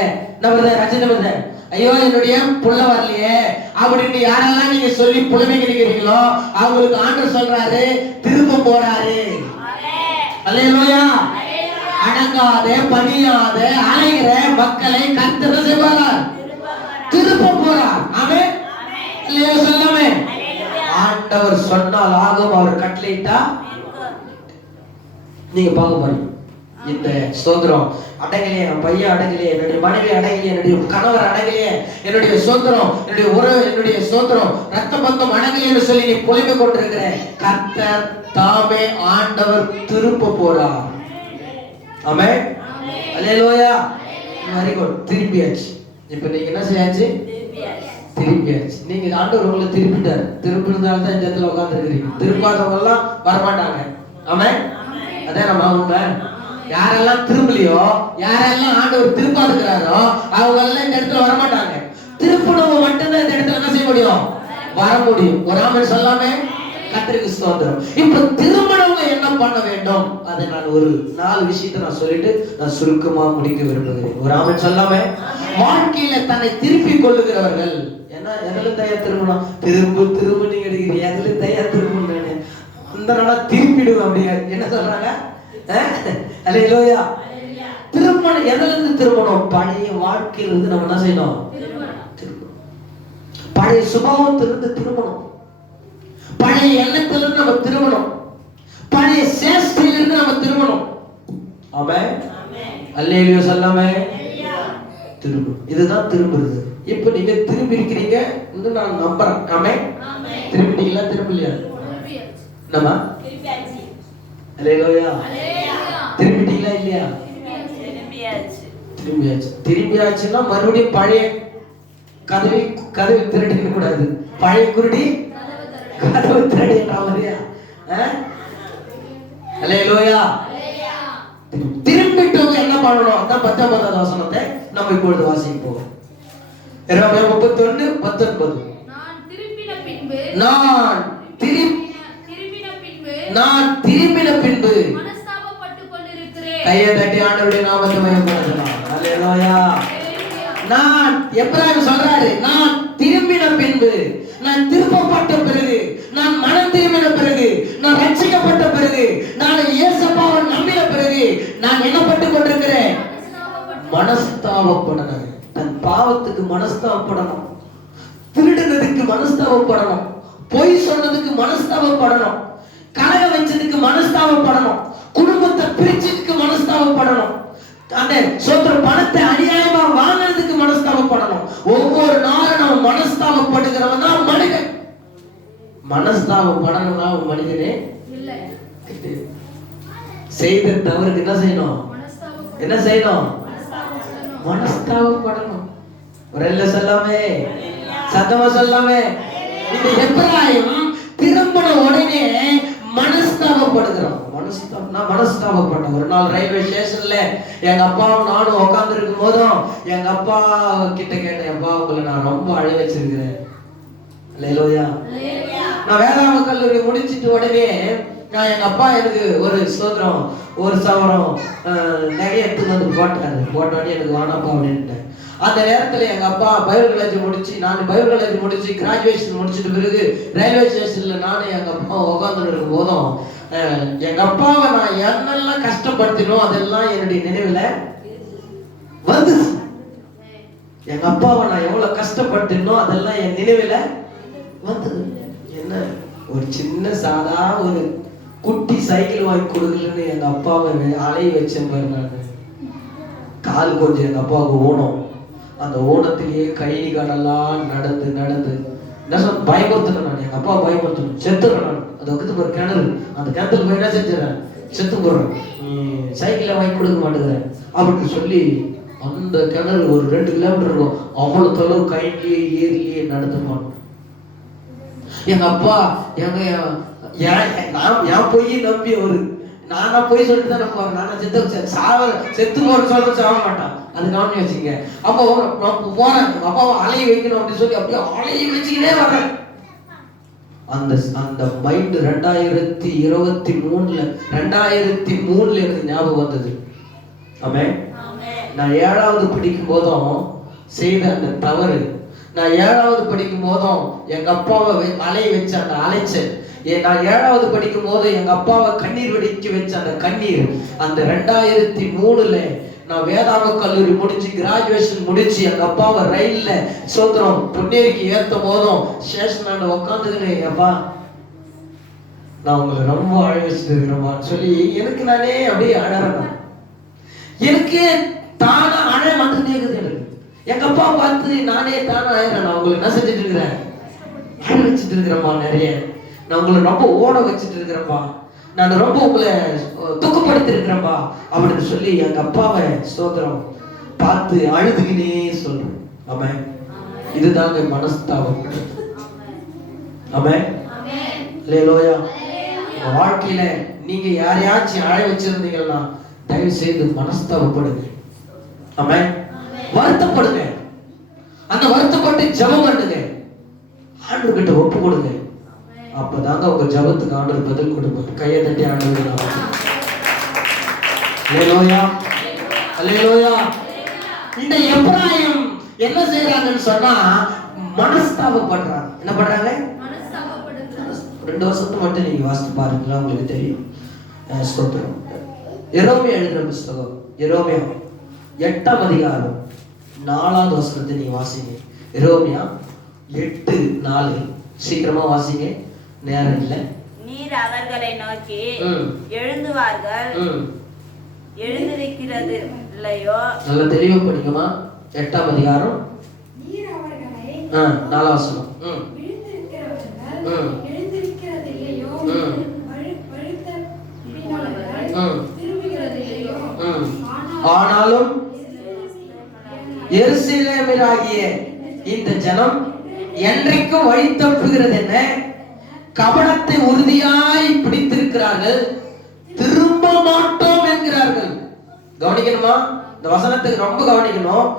ரஜினி, ஐயோ என்னுடைய புள்ள வரலையே அப்படின்னு யாரெல்லாம் நீங்க சொல்லி புலமைக்கிறீங்களோ அவங்களுக்கு ஆண்டவர் சொல்றாரு, திரும்ப போறாரு. அல்லேலூயா. அடங்காத பணியாத அலைகிற மக்களை கர்த்தர் செய்வார், திரும்ப போறார். ஆமென், சொல்லாமே. ஆண்டவர் சொன்னால் ஆகும், அவர் கட்டளையிட்டா நீங்க பார்க்க போறீங்க. இந்த சோதரம் அடங்கலையே, என் பையன் அடங்கலையே, என்னுடைய மனைவி அடங்கலையே, என்னுடைய கணவர் அடங்கலையே, என்னுடைய சோதரம், என்னுடைய உறவு, என்னுடைய சோதரம், ரத்த பந்தம் அடங்கலையே சொல்லி நீ பொலிமை கொண்டிருக்கிற கர்த்தர் தாமே ஆண்டவர் திரும்ப போறார். ஆமென், அல்லேலூயா. Very good. திரும்பியாச்சு. இப்ப நீங்க என்ன செய்யாச்சு? திரும்பியாச்சு. நீங்க ஆண்டவர் உங்களை திருப்பிட்டார். திருப்பினால தான் இந்த இடத்துல உட்கார்ந்துருக்கீங்க. திருப்பாதவங்க எல்லாம் வரமாட்டாங்க. ஆமென், அதான் நம்ம உண்மை. யாரெல்லாம் திரும்பலையோ, யாரெல்லாம் ஆண்டவர் திருப்பாதுக்கிறாரோ அவங்க எல்லாம் இந்த இடத்துல வரமாட்டாங்க. திருப்பணம் மட்டும்தான் இந்த இடத்துல என்ன செய்ய முடியும், வர முடியும். ஒரு ஆமென் சொல்லாமே கர்த்தருக்கு ஸ்தோத்திரம். இப்ப திருமணவங்க என்ன பண்ண வேண்டும், அதை நான் ஒரு 4 விஷயத்தை நான் சொல்லிட்டு நான் சுருக்கமா முடிக்க விரும்புகிறேன். ஒரு ஆமென் சொல்லாமே. வாழ்க்கையில தன்னை திருப்பிக் கொள்ளுகிறவர்கள், ஏன்னா எதுல தயா திருமணம் திரும்ப நீங்க எடுக்கிறீங்க, எதுல தயா திருமணம் அந்த நாளா திருப்பிடுவோம் அப்படியா என்ன சொல்றாங்க, அல்லேலூயா. திருமணம் எதுல இருந்து திருமணம், பழைய வாழ்க்கையில இருந்து நம்ம என்ன செய்யணும், பழைய சுபாவத்திலிருந்து திருமணம், பழைய எண்ணத்திலிருந்து நம்ம திருமணம், பழைய சேஷ்டையிலிருந்து நம்ம திருமணம். ஆமென் அல்லேலூயா சொல்லாமே. திரும்பும், இதுதான் திரும்புறது. இப்ப நீங்க திரும்பி இருக்கிறீங்க நான் நம்புறேன். ஆமென். திரும்பிட்டீங்களா திரும்பலையா, நம்ம அல்லேலூயா திரும்பிட்டீங்களா இல்லையா, திரும்பியாச்சுன்னா மறுபடியும் பழைய கதவை திருடிக்க கூடாது, பழைய குருடி கதவை திருடின்ற மாதிரியா. அல்லேலூயா. திரும்பிட்டவங்க என்ன பண்ணணும், அதான் 19வது வசனத்தை நம்ம இப்பொழுது வாசிப்போம். 31:19. நான் திரும்பின பின்பு கையை தட்டி ஆண்டவருடைய நாமத்தை மகிமைப்படுத்தலாம். அல்லேலூயா. நான் எப்ராயிம் சொல்றாரு, நான் திரும்பின பின்பு, நான் திருப்பப்பட்ட பிறகு, நான் மனம் திரும்பின பிறகு, நான் ரட்சிக்கப்பட்ட பிறகு, நான் இயேசுவை நம்பின பிறகு நான் என்ன பட்டு கொண்டிருக்கிறேன், மனஸ்தாபப்படணும். தன் பாவத்துக்கு மனஸ்தாபப்படணும், திருடுனதுக்கு மனஸ்தாபப்படணும், பொய் சொன்னதுக்கு மனஸ்தாபப்படணும், கலக வச்சதுக்கு மனஸ்தாபப்படணும், குடும்பத்தை பிரிச்சதுக்கு மனஸ்தாபப்படணும், அந்த சொந்த பணத்தை அநியாயமா வாங்கினதுக்கு மனஸ்தாபப்படணும். ஒவ்வொரு நாளும் நம்ம மனஸ்தாபப்படுகிறவன் தான் மனிதன். மனஸ்தாபப்படணும்னா மனிதனே இல்லை. செய்த தவறுக்கு என்ன செய்யணும், என்ன செய்யணும், மனஸ்தாபப்படணும். ஒரு சொல்லாமே, சத்தமா சொல்லாமே. இந்த எப்ராயிம் திரும்பின உடனே மனஸ்தாபப்படுகிறோம். மனஸ்தாபப்பட்டேன். ஒரு நாள் ரயில்வே ஸ்டேஷன்ல எங்க அப்பாவும் நானும் உட்கார்ந்து இருக்கும் போதும் எங்க அப்பா கிட்ட கேட்டேன், அப்பா உங்களை நான் ரொம்ப அழ வச்சிருக்கிறேன். அல்லேலூயா. நான் வேளாண் கல்லூரி முடிச்சிட்டு உடனே நான் எங்க அப்பா எனக்கு ஒரு சோதரம் ஒரு சவரம் நகை எடுத்து வந்து போட்டோடனே எனக்கு வானப்பா அப்படின்ட்டேன். அந்த நேரத்துல எங்க அப்பா பைபிள் காலேஜ் முடிச்சு, நான் பைபிள் காலேஜ் முடிச்சு கிராஜுவேஷன் முடிச்சிட்டு பிறகு ரயில்வே ஸ்டேஷன்ல நானும் எங்க அப்பா உட்கார்ந்து இருக்கும் போதும் எங்க அப்பாவை நான் என்னெல்லாம் கஷ்டப்படுத்தினோம் அதெல்லாம் என்னுடைய நினைவுல வந்து, எங்க அப்பாவை நான் எவ்வளவு கஷ்டப்படுத்தினோ அதெல்லாம் என் நினைவுல வந்தது. என்ன ஒரு சின்ன சாதா ஒரு குட்டி சைக்கிள் வாங்கி கொடுக்கலன்னு எங்க அப்பாவை அலைய வச்சேன் பாரு. நான் கால் கொஞ்சம் எங்க அப்பாவுக்கு ஓணும், அந்த ஓணத்திலேயே கை காலெல்லாம் நடந்து என்ன சொன்ன பயமுறுத்தணும். நான் எங்க அப்பா பயமுறுத்தணும், செத்துறேன் நான். அது வந்து ஒரு கிணறு, அந்த கிணத்துல போய் என்ன செஞ்சுறேன், செத்து போடுறேன், சைக்கிள வாங்கி கொடுக்க மாட்டேங்கிறேன் அப்படின்னு சொல்லி அந்த கிணறு ஒரு 2 கிலோமீட்டர் இருக்கும், அவ்வளவு தொலைவு கையிலேயே ஏறிலேயே நடந்துப்பான். எங்க அப்பா நான் போய் நம்பி நானா போய் சொல்லிட்டு தான் போறேன், நானா செத்து போறேன்னு சொல்லிட்டு சாக மாட்டான். அது கவனி வச்சுங்க. அப்போ போறேன் அப்பாவை அலைய வைக்கணும் அப்படின்னு சொல்லி அப்படியே அலைய வச்சுக்கிட்டே வர்றேன். அந்த மைண்ட் 2023 எனக்கு ஞாபகம் வந்தது. ஆமென். நான் 7வது படிக்கும் போதும் செய்த அந்த தவறு, நான் 7வது படிக்கும் போதும் எங்க அப்பாவை அலைய வச்ச அந்த அலைச்சல், நான் 7வது படிக்கும் போது எங்க அப்பாவை கண்ணீர் வெடிக்க வச்ச அந்த கண்ணீர், அந்த 2003 நான் வேதாம கல்லூரி முடிச்சு கிராஜுவேஷன் முடிச்சு எங்க அப்பாவை ரயில்ல சோதரம் பொன்னேரிக்கு ஏத்தும் போதும் ஸ்டேஷன் உட்காந்துக்கினேன், அப்பா நான் உங்களை ரொம்ப அழ வச்சுட்டு இருக்கிறேன் சொல்லி எனக்கு நானே அப்படியே அழறேன். எனக்கு தானா அழ மட்டும் இருக்குது. எனக்கு எங்க அப்பா பார்த்து நானே தானே அழறேன். நான் உங்களுக்கு என்ன செஞ்சுட்டு இருக்கிறேன், அழ வச்சுட்டு இருக்கிறேன்ப்பா, நிறைய நான் உங்களை ரொம்ப ஓட வச்சுட்டு இருக்கிறேன்ப்பா, நான் ரொம்ப உங்களை துக்கப்படுத்தி இருக்கிறேன்ப்பா அப்படின்னு சொல்லி எங்க அப்பாவை சோதரம் பார்த்து அழுதுகினே சொல்றேன். ஆமென். இதுதாங்க மனஸ்தாபம். ஆமென். அல்லேலூயா. வாழ்க்கையில நீங்க யாரையாச்சும் அழ வச்சிருந்தீங்கன்னா தயவு செய்து மனஸ்தாபப்படுங்க. ஆமென். வருத்தப்படுங்க. அந்த வருத்தப்பட்டு ஜெபம் பண்ணுங்க, ஆண்டவர்கிட்ட ஒப்பு கொடுங்க. அப்பதாங்க உங்க ஜெபத்துக்கு ஆண்டவர் பதில் கொடுப்பார். கையை தட்டி ஆண்டவர் அல்லேலூயா, அல்லேலூயா. இந்த எப்ராயிம் என்ன செய்யறாங்கன்னு சொன்னா மனஸ்தாபப்படுறாங்க. என்ன பண்றாங்க? 2 வருஷத்தை மட்டும் நீங்க வாசித்து பாருங்களா, உங்களுக்கு தெரியும். ஸ்தோத்திரம். எரோமியா எழுதுற புஸ்தகம், எரோமியா 8ஆம் அதிகாரம் 4வது வசனத்தை நீங்க வாசிங்க. எரோமியா 8:4. சீக்கிரமா வாசிங்க, நேரம் இல்லை. நீர் அவர்களை நோக்கி எழுந்துவார்கள், எழுந்திருக்கிறது இல்லையோ? நல்ல தெளிவா படிக்குமா? 8ஆம் அதிகாரம் 4வது வசனம். ஆனாலும் எருசலேமிலாகிய இந்த ஜனம் என்றைக்கும் வழி தப்புகிறது என்ன? கபடத்தை உறுதியாய் பிடித்திருக்கிறார்கள், திரும்ப மாட்டோம் என்கிறார்கள். கவனிக்கணுமா? இந்த வசனத்துக்கு ரொம்ப கவனிக்கணும்.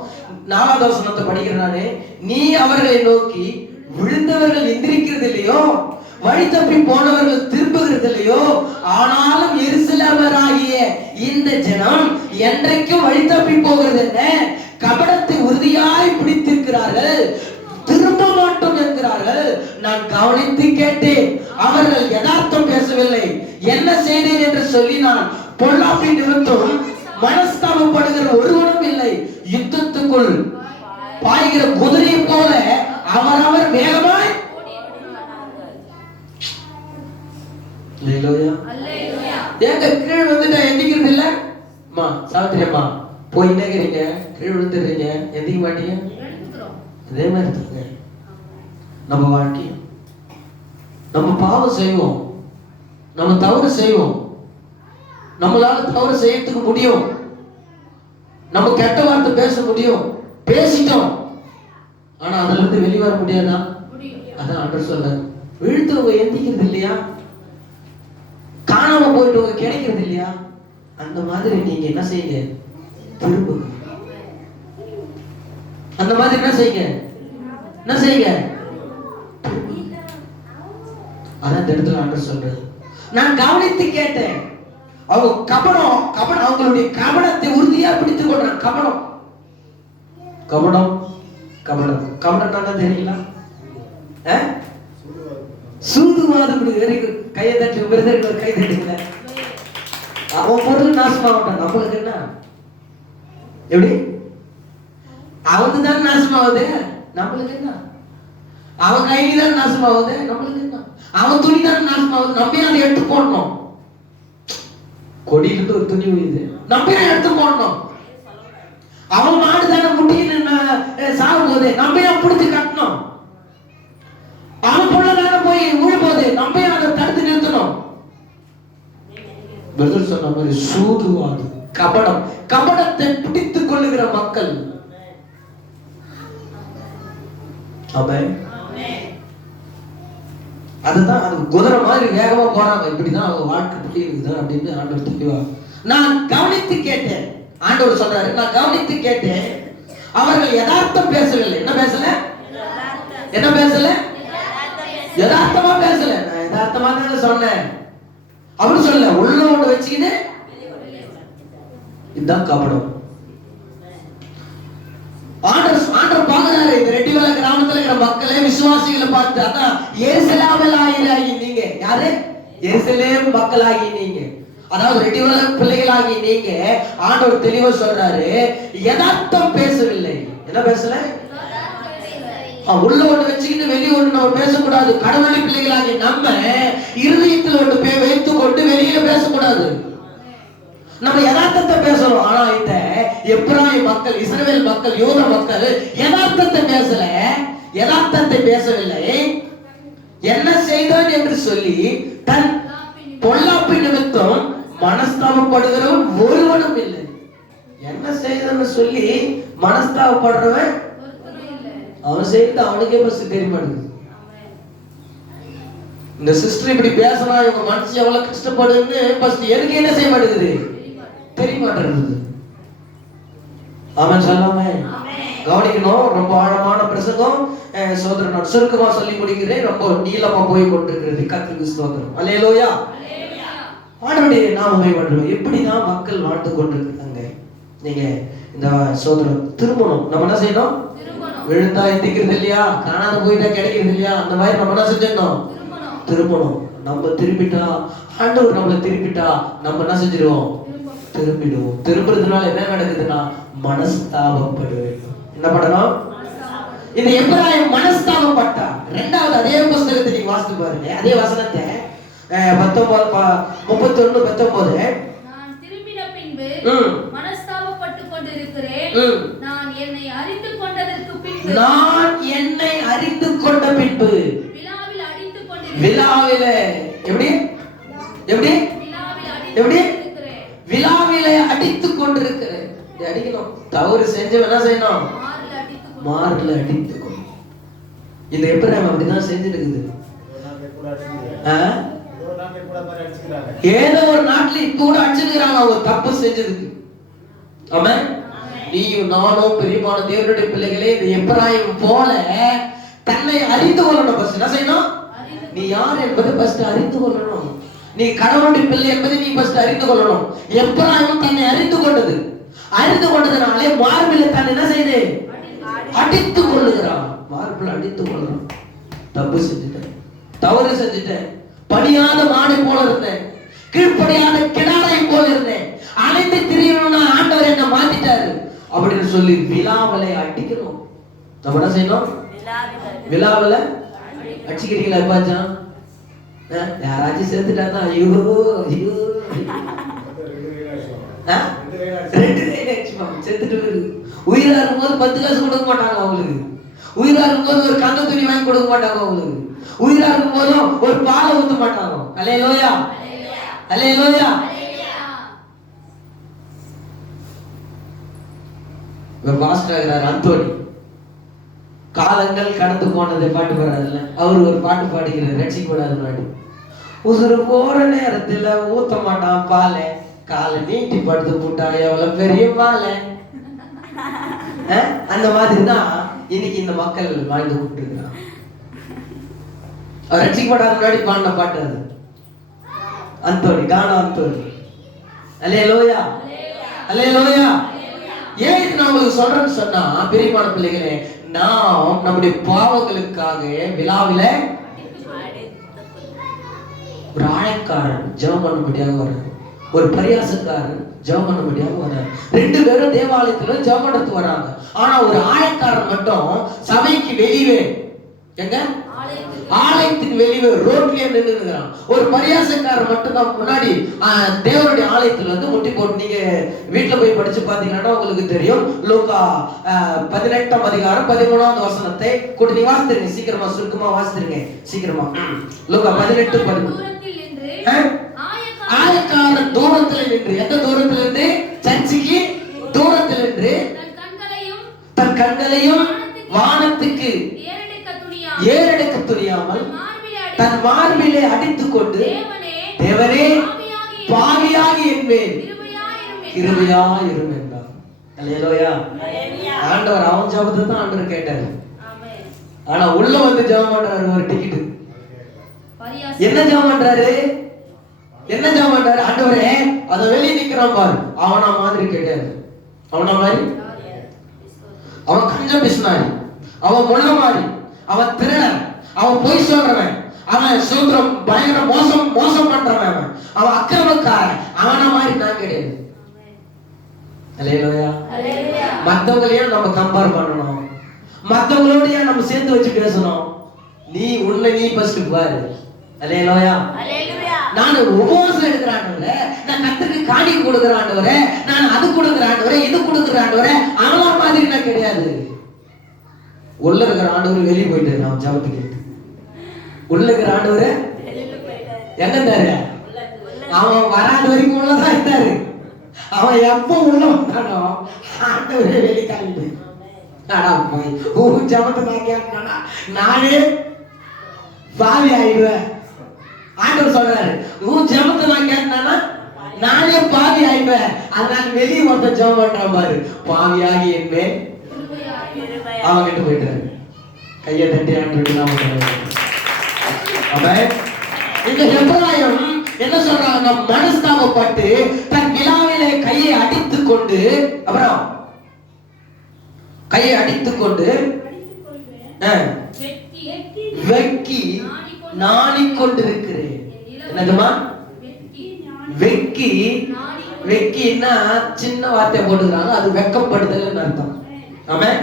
4வது வசனத்தை படிக்கிறேன் நானு. நீ அவர்களை நோக்கி விழுந்தவர்கள் எந்திரிக்கிறது இல்லையோ, வழி தப்பி போனவர்கள் திரும்புகிறது இல்லையோ, ஆனாலும் எருசலேமராகிய இந்த ஜனம் என்றைக்கும் வழி தப்பி போகிறது என்ன? கபடத்தை உறுதியாய் பிடித்திருக்கிறார்கள், திரும்ப மாட்டோம் என்கிறார்கள். நான் கவனித்து கேட்டேன், அவர்கள் யதார்த்தம் பேசவில்லை. என்ன செய்தேன் என்று சொல்லி நான் பொல்லாப்பி நிமித்தம் மனஸ்தாபப்படுகிற ஒருவனும் இல்லை. யுத்தத்துக்குள் பாய்கிற குதிரை போல அவரவர் வேகமாய் ஏங்க கீழ் வந்துட்டா எந்திக்கிறது இல்ல? அம்மா சாவித்திரி அம்மா போய் நினைக்கிறீங்க, கீழ் விழுந்துடுறீங்க, எந்திக்க மாட்டீங்க. இதே மாதிரி இருக்குங்க நம்ம வாழ்க்கை. நம்ம பாவம் செய்வோம், நம்ம தவறு செய்வோம், நம்மளால தவறு செய்யறதுக்கு முடியும், நம்ம கெட்ட வார்த்தை பேச முடியும், பேசிட்டோம். ஆனா அதுல இருந்து வெளிவர முடியாதா? அதான் ஆண்டவர் சொல்றாரு, விழுந்தவங்க எந்திக்கிறது இல்லையா, காணாம போயிட்டவங்க கிடைக்கிறது இல்லையா? அந்த மாதிரி நீங்க என்ன செய்யுங்க? திரும்புங்க. அந்த மாதிரி என்ன செய்யுங்க? என்ன செய்யுங்க? அதான் இந்த இடத்துல ஆண்டவர் சொல்றாரு. நான் கவனித்து கேட்டேன், அவங்க கபடம் அவங்களுடைய கபடத்தை உறுதியா பிடித்துக் கொள்றாங்க. கபடம் கபடம் கபடம் கபடம் தெரியல, சூதுவாதம். கையை தட்டி விருதர்கள் கை தட்டுங்க. அவன் பொருள் நாசமாகட்டான், நம்மளுக்கு என்ன? எப்படி அவன் தான் நாசமாகுது, நம்மளுக்கு என்ன? அவன் கையில தான் நாசமாகுது, நம்மளுக்கு என்ன? அவன் துணி தான் நாசமாகுது, நம்ம அதை எடுத்து போடணும். கொடியிலிருந்து ஒரு துணி உயுது, நம்ம எடுத்து போடணும். அவன் மாடு தானே முட்டின்னு சாகும் போது நம்ம பிடிச்சி கட்டணும். அவன் பொண்ணு போய் விழும்போது நம்ம அதை தடுத்து நிறுத்தணும். பிரதர் சொன்ன மாதிரி சூதுவாது, கபடம், கபடத்தை பிடித்துக் கொள்ளுகிற மக்கள். அதுதான் அது குதிரை மாதிரி வேகமா போறாங்க. இப்படிதான் அவங்க வாழ்க்கை எப்படி இருக்குது அப்படின்னு ஆண்டவர் தெளிவா. நான் கவனித்து கேட்டேன், ஆண்டவர் சொல்றாரு, நான் கவனித்து கேட்டேன், அவர்கள் யதார்த்தம் பேசவில்லை. என்ன பேசல? என்ன பேசல? யதார்த்தமா பேசல. நான் யதார்த்தமா தான் சொன்னேன் அவரு சொல்ல, உள்ள ஒன்று வச்சுக்கிட்டு. இதுதான் கபடம். ஆண்டவர் பாக்குறாரு இந்த ரெட்டிவல கிராமத்துல இருக்கிற மக்களே, விசுவாசிகளை பார்த்து, அதான் எருசலேமிலாகி நீங்க. யாரு? எருசலேம் மக்களாகி நீங்க, அதாவது ரெட்டிவல பிள்ளைகளாகி நீங்க. ஆண்டவர் தெளிவா சொல்றாரு, யதார்த்தம் பேசவில்லை. என்ன பேசல? உள்ள ஒண்ணு வச்சுக்கிட்டு வெளியே ஒண்ணு நம்ம பேசக்கூடாது. கடவுளை பிள்ளைகளாகி நம்ம இருதயத்தில் ஒண்ணு வைத்துக் கொண்டு வெளியில பேசக்கூடாது. நம்ம யதார்த்தத்தை பேசணும். ஆனா இந்த எப்ராயிம் மக்கள், இஸ்ரவேல் மக்கள், யூத மக்கள் யதார்த்தத்தை பேசல, யதார்த்தத்தை பேசவில்லை. என்ன செய்தான் என்று சொல்லி தன் பொல்லாப்பு நிமித்தம் மனஸ்தாபப்படுகிறவன் ஒருவனும் இல்லை. என்ன செய்தான்னு சொல்லி மனஸ்தாபப்படுறவன் அவன் செய்து அவனுக்கே பஸ் தெரிய மாட்டேங்குது. இந்த சிஸ்டர் இப்படி பேசினா இவங்க மனசு எவ்வளவு கஷ்டப்படுதுன்னு ஃபர்ஸ்ட் எனக்கு என்ன செய்ய மாட்டேங்குது, தெரிய மாட்டேங்குது. அவன் சொல்லாம கவனிக்கணும். ரொம்ப ஆழமான பிரசங்கம். சோதரன் நான் சுருக்கமா சொல்லி முடிக்கிறேன். ரொம்ப நீளமா போய் கொண்டிருக்கிறது. கர்த்தருக்கு ஸ்தோத்திரம். அல்லேலூயா. ஆண்டவருடைய நாமமே மகிமைப்படட்டும். எப்படிதான் மக்கள் வாழ்ந்து கொண்டிருக்காங்க. நீங்க இந்த சோதரம் திருமணம் நம்ம என்ன செய்யணும்? விழுந்தா எந்திக்கிறது இல்லையா, காணாத போயிட்டா கிடைக்கிறது இல்லையா, அந்த மாதிரி நம்ம என்ன செஞ்சிடணும்? திருமணம். நம்ம திரும்பிட்டா, ஆண்டவர் நம்மளை திரும்பிட்டா நம்ம என்ன செஞ்சிருவோம்? திரும்பிடுவோம். திரும்புறதுனால என்ன நடக்குதுன்னா மனஸ்தாபப்பட வேண்டும். என்ன பண்ணணும்? இந்த எபிராயிம் மனஸ்தாபப்பட்டா. இரண்டாவது அதே புஸ்தகத்தை நீங்க வாசித்து பாருங்க. அதே வசனத்தை 31:19 நான் திரும்பின பின்பு மனஸ்தாபப்பட்டு கொண்டிருக்கிறேன். நான் என்னை அறிந்து கொண்டதற்கு பின்பு நான் என்னை அறிந்து கொண்ட பின்பு விலாவில் அடித்துக் கொண்டிருக்கிறேன். விலாவில எப்படி எப்படி எப்படி விலாவிலே அடித்துக் கொண்டிருக்கிறேன். அடிக்கணும். தவறு செஞ்சவன் என்ன செய்யணும்? மார்ல அடித்துக்கணும். இந்த எபிராயிம் அப்படிதான் செஞ்சுட்டு இருக்குது. ஏதோ ஒரு நாட்டுல இப்ப கூட அடிச்சிருக்கிறாங்க அவங்க தப்பு செஞ்சதுக்கு. ஆமென். நீயும் நானும் பிரியமான தேவனுடைய பிள்ளைகளே இந்த எபிராயிம் போல தன்னை அறிந்து கொள்ளணும். ஃபர்ஸ்ட் என்ன செய்யணும்? நீ யார் என்பதை ஃபர்ஸ்ட் அறிந்து கொள்ளணும். நீ கடவுளுடைய பிள்ளை என்பதை நீ ஃபர்ஸ்ட் அறிந்து கொள்ளணும். எபிராயிம் தன்னை அறிந்து கொண்டது. அறிந்து கொண்டதனாலே மார்பிலே தன்னை என்ன செய்து அடித்துக் கொள்ளுகிறான். மார்பில் அடித்துக் கொள்ளுறான். தப்பு செஞ்சுட்டேன், தவறு செஞ்சுட்டேன், படியாத மாடு போல இருந்தேன், கீழ்ப்படியாத கிடாரை போல இருந்தேன், அனைத்து திரியணும்னா ஆண்டவர் என்ன மாத்திட்டாரு அப்படின்னு சொல்லி விலாவலை அடிக்கணும். நம்ம என்ன செய்யணும்? விலாவல அடிச்சுக்கிறீங்களா? எப்பாச்சா யாராச்சும் சேர்த்துட்டாதான் ஐயோ ஐயோ செத்துட்டு உயிரா இருக்கும்போது 10 காசு கொடுக்க மாட்டாங்க அவங்களுக்கு. உயிரா இருக்கும்போது ஒரு கந்த துணி வாங்கி கொடுக்க மாட்டாங்க அவங்களுக்கு. உயிரா இருக்கும் போதும் ஒரு பாலை ஊத்த மாட்டாங்க. அல்லேலூயா, அல்லேலூயா. பாஸ்டர் ஆகிறார் அந்தோனி. காலங்கள் கடந்து போனதை பாட்டு பாடாதுல்ல, அவர் ஒரு பாட்டு பாடிக்கிறார் ரட்சிக்கப்படாத முன்னாடி. உசுறு போற நேரத்துல ஊத்த மாட்டான் பாலை, காலை நீட்டி படுத்து போட்டா எவ்வளவு பெரிய பாலை. அந்த மாதிரி தான் இன்னைக்கு இந்த மக்கள் வாழ்ந்து கொண்டு இருக்கிறான். அவர் ரட்சிக்கப்படாத முன்னாடி பாடின பாட்டு அது. அந்தோனி, கானா அந்தோனி. அல்லேலூயா, அல்லேலூயா. ஏன் இது நான் உங்களுக்கு சொல்றேன்னு சொன்னா, பிரியமான பிள்ளைகளே, நாம் நம்முடைய பாவங்களுக்காக விழாவில ஒரு ஆயக்காரன் ஜெபம் பண்ணும்படியாக வர்றார், ஒரு பரியாசக்காரன் ஜெபம் பண்ணும்படியாக வர்றார். 2 பேரும் தேவாலயத்துல ஜெபம் பண்ணத்து வராங்க. ஆனா ஒரு ஆயக்காரன் மட்டும் சபைக்கு வெளியே, எங்க ஆலயத்துக்கு வெளியே ரோட்லயே நின்னுகிறான். ஒரு பரியாசக்காரன் மட்டும் தான் முன்னாடி தேவனுடைய ஆலயத்துல வந்து முட்டி போட்டு. நீங்க வீட்டுல போய் படிச்சு பாத்தீங்கன்னா உங்களுக்கு தெரியும். லூக்கா 18ஆம் அதிகாரம் 13வது வசனத்தை கூட நீ வாசித்துருங்க. சீக்கிரமா சுருக்கமா வாசித்துருங்க சீக்கிரமா. லூக்கா 18:13. ஆயக்காரன் தூரத்துல நின்று, எந்த தூரத்துல இருந்து? சர்ச்சுக்கு தூரத்துல நின்று தன் கண்களையும் வானத்துக்கு ஏறெடுக்க துணியாமல் தன் மார்பிலே அடித்துக் கொண்டு, தேவனே பாவியாகி என் மேல் கிருபையாயிரும் என்றார். அல்லேலூயா. ஆண்டவர் அவன் ஜெபத்தை தான் ஆண்டவர் கேட்டாரு. ஆனா உள்ள வந்து ஜெபம் பண்றாரு ஒரு டிக்கெட். என்ன ஜெபம் பண்றாரு? என்ன ஜெபம் பண்றாரு? ஆண்டவரே அத வெளியே நிக்கிறான் பாரு, அவனா மாதிரி கிடையாது. அவனா மாதிரி, அவன் கஞ்சம் பிசினாரி, அவன் முள்ள மாதிரி, அவன் திருடன், அவன் பொய் சொல்றவன், அவன் சூத்திரம் பயங்கர மோசம் பண்றவன், அவன் அக்கிரமக்காரன். அவன மாதிரி நான் கிடையாது. அல்லேலூயா. மத்தவங்களையும் நம்ம கம்பேர் பண்ணணும், மத்தவங்களோடய நம்ம சேர்த்து வச்சு பேசணும். நீ உன்னை நீ ஃபர்ஸ்ட் பாரு. அல்லேலூயா. நான் உபவாசம் எடுக்கிறாண்டவரே, நான் கர்த்தருக்கு காணிக்கை கொடுக்கிறாண்டவரே, நான் அது கொடுக்கிறாண்டவரே, இது கொடுக்கிறாண்டவரே, அவன மாதிரி நான் கிடையாது. உள்ள இருக்கிற ஆண்டவர் வெளியே போயிட்டாரு. நான் ஜபத்து கேட்டு உள்ள இருக்கிற ஆண்டவர் எங்க இருந்தாரு? அவன் வராத வரைக்கும் உள்ளதான் இருந்தாரு. அவன் எப்ப உள்ள வந்தானோ ஆண்டவரே வெளியே காலிட்டு ஜபத்தை நான் கேட்டா நானே பாவி ஆயிடுவேன். ஆண்டவர் சொல்றாரு, உன் ஜபத்தை நான் கேட்டனா நானே பாவி ஆயிடுவேன். அதனால வெளியே ஒருத்தர் ஜபம் பண்றான் பாரு, பாவியாகி என் மேல் அவன் கிட்ட போயிட்டாரு. கையை தட்டி ஆண்டு நாம ஆமென். இந்த எபிராயம் என்ன சொல்றாங்க? மனஸ்தாபப்பட்டு தன் விழாவிலே கையை அடித்துக் கொண்டு, அப்புறம் கையை அடித்துக் கொண்டு வெக்கி நாணிக் கொண்டிருக்கிறேன். என்னதுமா? வெக்கி. வெக்கின்னா சின்ன வார்த்தை போட்டுக்கிறாங்க, அது வெக்கப்படுதல் அர்த்தம். ஆமென்.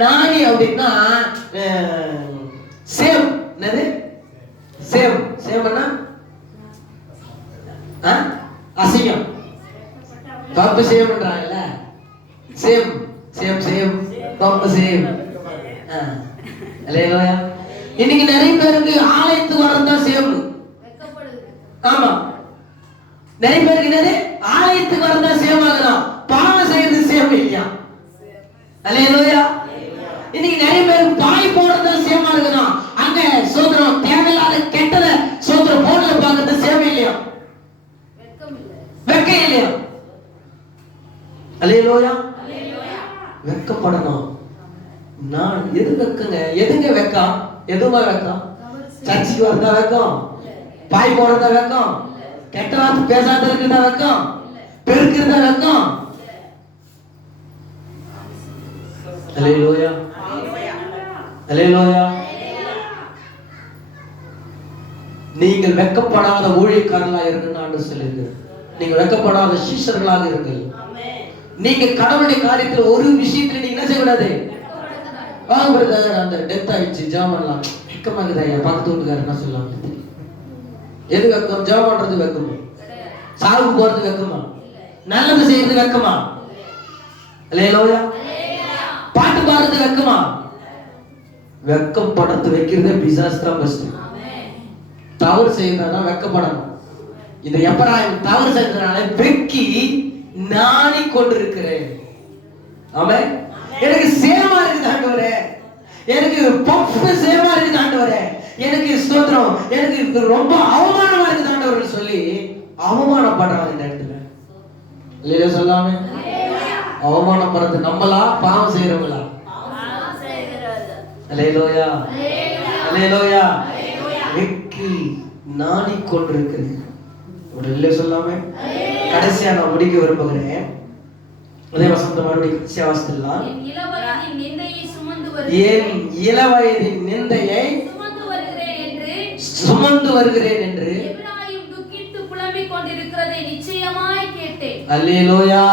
நாணி அப்படின்னா சேம். என்னது சேம்? சேம்னா அசிங்கம். பம்பு சேம்ன்றாங்கல்ல, சேம் சேம் சேம் பம்பு சேம். அல்லேலூயா. இன்னைக்கு நிறைய பேருக்கு ஆலயத்துக்கு வரதான் சேம். ஆமா, நிறைய பேருக்கு என்னது? ஆலயத்துக்கு வரதான் சேம் ஆகலாம், பாவம் செய்யறது சேம் இல்லையா? அல்லேலூயா. இன்னைக்கு நிறைய பேருக்கு பாய் போடுறதான் சேமா இருக்குதான், அங்க சோதரம் தேவையில்லாத கெட்டத சோதரம் போர்ல பார்க்கறது சேம் இல்லையா? வெக்க இல்லையா? அல்லேலூயா. வெக்கப்படணும். நான் எது வெக்கங்க? எதுங்க வெக்கம்? எதுமா வெக்கம்? சர்ச்சுக்கு வரதா வெக்கம்? பாய் போடுறதா வெக்கம்? கெட்ட வார்த்தை பேசாத இருக்கிறதா வெக்கம்? பெருக்கிறதா வெக்கம்? அல்லேலூயா. அல்லேலூயா. நீங்கள் வெக்கப்படாத ஊழியக்காரர்களாக இருங்கன்னு ஆண்டவர் சொல்லியிருக்கிறார். நீங்க வெக்கப்படாத சீஷர்களாக இருங்கள். நீங்க கடவுளுடைய காரியத்துல ஒரு விஷயத்துல நீங்க என்ன செய்யக்கூடாது? வாங்கப்படுறதாக அந்த டெத் ஆயிடுச்சு ஜாமன்லாம் வெக்கமாக்குதாயா, பக்கத்து வீட்டுக்காரர் என்ன சொல்லலாம்? எது வெக்கம்? ஜாம் பண்றது வெக்கமா? சாவுக்கு போறது வெக்கமா? நல்லது செய்யறது வெக்கமா? அல்லேலூயா. பாட்டு பாடுறது வெக்கமா? வெக்கப்படத்து வைக்கிறதே பிசாசு தான் ஃபர்ஸ்ட். தவறு செய்யறதா வெக்கப்படணும். இந்த எபிராயம் தவறு செய்யறதுனால வெக்கி நாணிக் கொண்டிருக்கிறேன். ஆமென். எனக்கு சேமா இருக்குது ஆண்டவரே, எனக்கு பப்பு சேமா இருக்குது ஆண்டவரே, எனக்கு ஸ்தோத்திரம், எனக்கு ரொம்ப அவமானமா இருக்குது ஆண்டவரே சொல்லி அவமானப்படுறாங்க இந்த இடத்துல. இல்லையா சொல்லாமே? அவமானப்படுறது நம்மளா பாவம் செய்யறவங்களா? அல்லேலூயா. அல்லேலூயா. வெக்கி நாணிக் கொண்டிருக்கிறது. ஒரு இல்ல சொல்லாமே கடைசியா நான் முடிக்க விரும்புகிறேன். அதே வசனத்தை மறுபடியும் கடைசியா வாசிக்கலாம். என் இளவயதின் நிந்தையை சுமந்து வருகிறேன் என்று எபிராயிம் துக்கித்து புலம்பிக் கொண்டிருக்கிறதை நிச்சயமாய் கேட்டேன். அல்லேலூயா.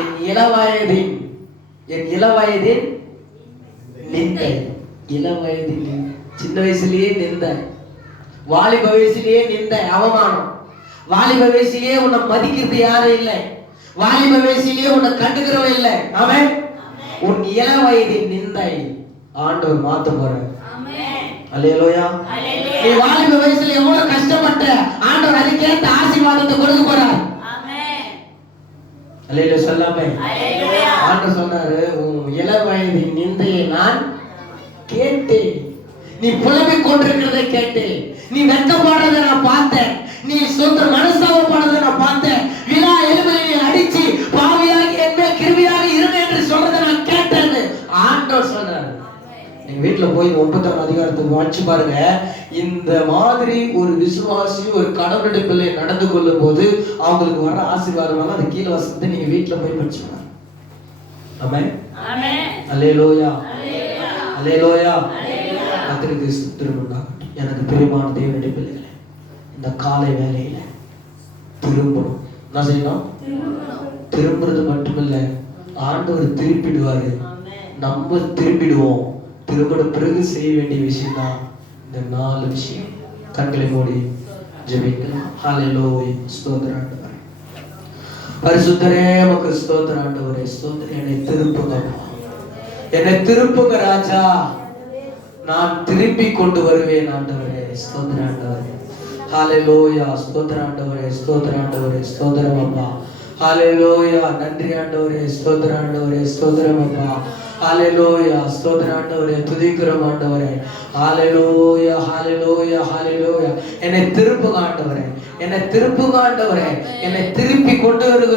என் இளவயதின் நிந்தை. இளவயதின் சின்ன வயசுலயே நிந்தை, வாலிப வயசுலயே நிந்தை, அவமானம். வாலிப வயசுலயே உன்னை மதிக்கிறது யாரும் இல்லை, வாலிப வயசுலயே உன்னை கண்டுக்கிறவன் இல்லை. அவன் உன் இள வயதின் நிந்தை ஆண்டவர் மாத்த போறார். அல்லேலூயா. நீ வாலிப வயசுல எவ்வளவு கஷ்டப்பட்ட, ஆண்டவர் அதுக்கேற்ற ஆசீர்வாதத்தை கொடுக்க போறார். அல்லேலூயா சொல்லாமே. ஆண்டவர் சொன்னாரு, உன் இள வயதின் நிந்தையை நான் கேட்டேன், நீ புலம்பிக் கொண்டிருக்கிறதை கேட்டேன், நீ வெட்கப்படுறதை நான் பார்த்தேன், நீ சொந்த மனஸ்தாபப்படுறதை நான் பார்த்தேன், விழா எலும்பை அடிச்சு பாவியாகி என்ன கிருபியாக இருங்க என்று சொல்றதை நான் கேட்டேன்னு ஆண்டவர் சொன்னார். நீங்க வீட்டுல போய் 31 அதிகாரத்துக்கு வாட்சி பாருங்க. இந்த மாதிரி ஒரு விசுவாசி ஒரு கடவுளுடைய பிள்ளை நடந்து கொள்ளும் போது அவங்களுக்கு வர ஆசீர்வாதம் அது கீழே வசனத்தை நீங்க வீட்டுல போய் படிச்சுங்க. ஆமென். அல்லேலூயா. அல்லேலூயா. கர்த்தருக்கு ஸ்தோத்திரம் உண்டாகட்டும். எனக்கு பிரியமான தேவனுடைய பிள்ளைகளே, இந்த காலை வேளையில திரும்பணும். என்ன செய்யணும்? திரும்புறது மட்டுமில்ல, ஆண்டவர் திருப்பிடுவாரு, நம்ம திரும்பிடுவோம். திரும்பின பிறகு செய்ய வேண்டிய விஷயம் தான் இந்த 4 விஷயம். கண்களை மூடி ஜெபிக்கலாம். ஹல்லேலூயா. ஸ்தோத்திரம் ஆண்டவரே, பரிசுத்தரே உமக்கு ஸ்தோத்திரம் ஆண்டவரே. ஸ்தோத்திரம். என்னை திருப்புங்க, என்னை திருப்புங்க ராஜா, நான் திருப்பி கொண்டு வருவேன் ஆண்டவரே. ஸ்தோத்திரம் ஆண்டவரே. ஹல்லேலூயா. ஸ்தோத்திரம் ஆண்டவரே. ஸ்தோத்திரம் ஆண்டவரே. ஸ்தோத்திரம் அப்பா. ஹல்லேலூயா. நன்றி ஆண்டவரே. ஸ்தோத்திரம் ஆண்டவரே. ஸ்தோத்திரம் அப்பா. ஹல்லேலூயா. ஸ்தோத்திரம் ஆண்டவரே. துதிக்கிறோம் ஆண்டவரே. ஹல்லேலூயா. ஹல்லேலூயா. ஹல்லேலூயா. என்னை திருப்புங்க ஆண்டவரே, என்னை திருப்புங்க ஆண்டவரே, என்னை திருப்பி கொண்டு வருகிற